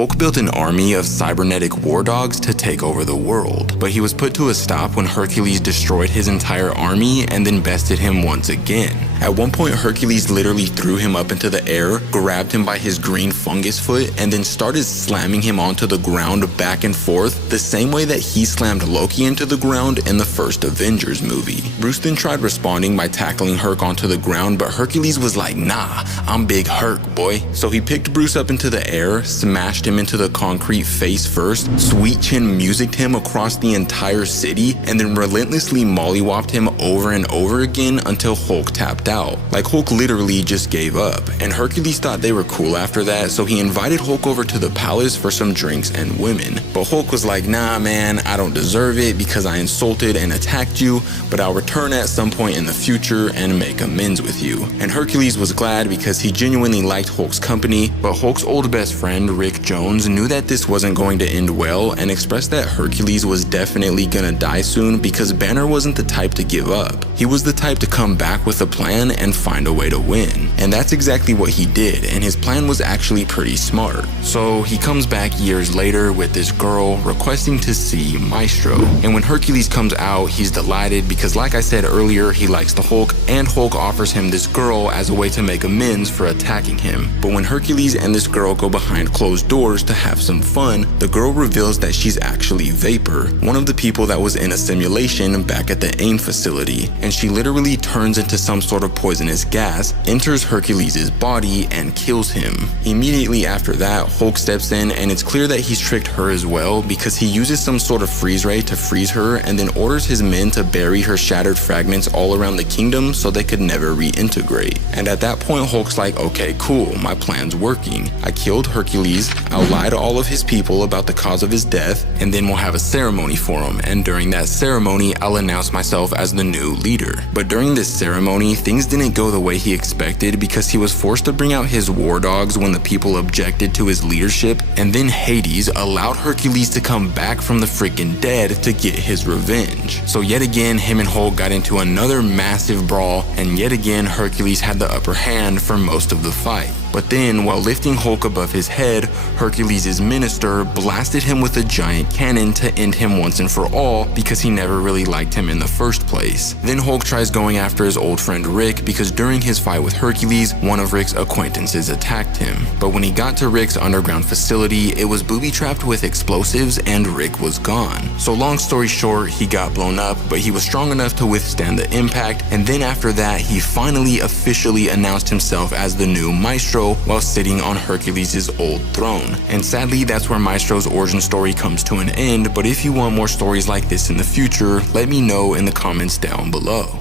Hulk built an army of cybernetic war dogs to take over the world, but he was put to a stop when Hercules destroyed his entire army and then bested him once again. At one point, Hercules literally threw him up into the air, grabbed him by his green fungus foot, and then started slamming him onto the ground back and forth, the same way that he slammed Loki into the ground in the first Avengers movie. Bruce then tried responding by tackling Herc onto the ground, but Hercules was like, nah, I'm Big Herc, boy. So he picked Bruce up into the air, smashed him into the concrete face first, sweet chin musicked him across the entire city, and then relentlessly mollywopped him over and over again until Hulk tapped out. Like Hulk literally just gave up, and Hercules thought they were cool after that, so he invited Hulk over to the palace for some drinks and women. But Hulk was like, nah man, I don't deserve it because I insulted and attacked you, but I'll return at some point in the future and make amends with you. And Hercules was glad because he genuinely liked Hulk's company, but Hulk's old best friend Rick Jones knew that this wasn't going to end well and expressed that Hercules was definitely gonna die soon because Banner wasn't the type to give up. He was the type to come back with a plan and find a way to win. And that's exactly what he did, and his plan was actually pretty smart. So he comes back years later with this girl requesting to see Maestro. And when Hercules comes out, he's delighted because like I said earlier, he likes the Hulk, and Hulk offers him this girl as a way to make amends for attacking him. But when Hercules and this girl go behind closed doors to have some fun, the girl reveals that she's actually Vapor, one of the people that was in a simulation back at the AIM facility, and she literally turns into some sort of poisonous gas, enters Hercules' body, and kills him. Immediately after that, Hulk steps in, and it's clear that he's tricked her as well because he uses some sort of freeze ray to freeze her and then orders his men to bury her shattered fragments all around the kingdom so they could never reintegrate. And at that point, Hulk's like, okay, cool, my plan's working. I killed Hercules, I'll lie to all of his people about the cause of his death, and then we'll have a ceremony for him, and during that ceremony, I'll announce myself as the new leader. But during this ceremony, things didn't go the way he expected because he was forced to bring out his war dogs when the people objected to his leadership, and then Hades allowed Hercules to come back from the freaking dead to get his revenge. So yet again, him and Hulk got into another massive brawl, and yet again, Hercules had the upper hand for most of the fight. But then, while lifting Hulk above his head, Hercules' minister blasted him with a giant cannon to end him once and for all because he never really liked him in the first place. Then Hulk tries going after his old friend Rick because during his fight with Hercules, one of Rick's acquaintances attacked him. But when he got to Rick's underground facility, it was booby-trapped with explosives and Rick was gone. So long story short, he got blown up, but he was strong enough to withstand the impact, and then after that, he finally officially announced himself as the new Maestro while sitting on Hercules' old throne. And sadly, that's where Maestro's origin story comes to an end, but if you want more stories like this in the future, let me know in the comments down below.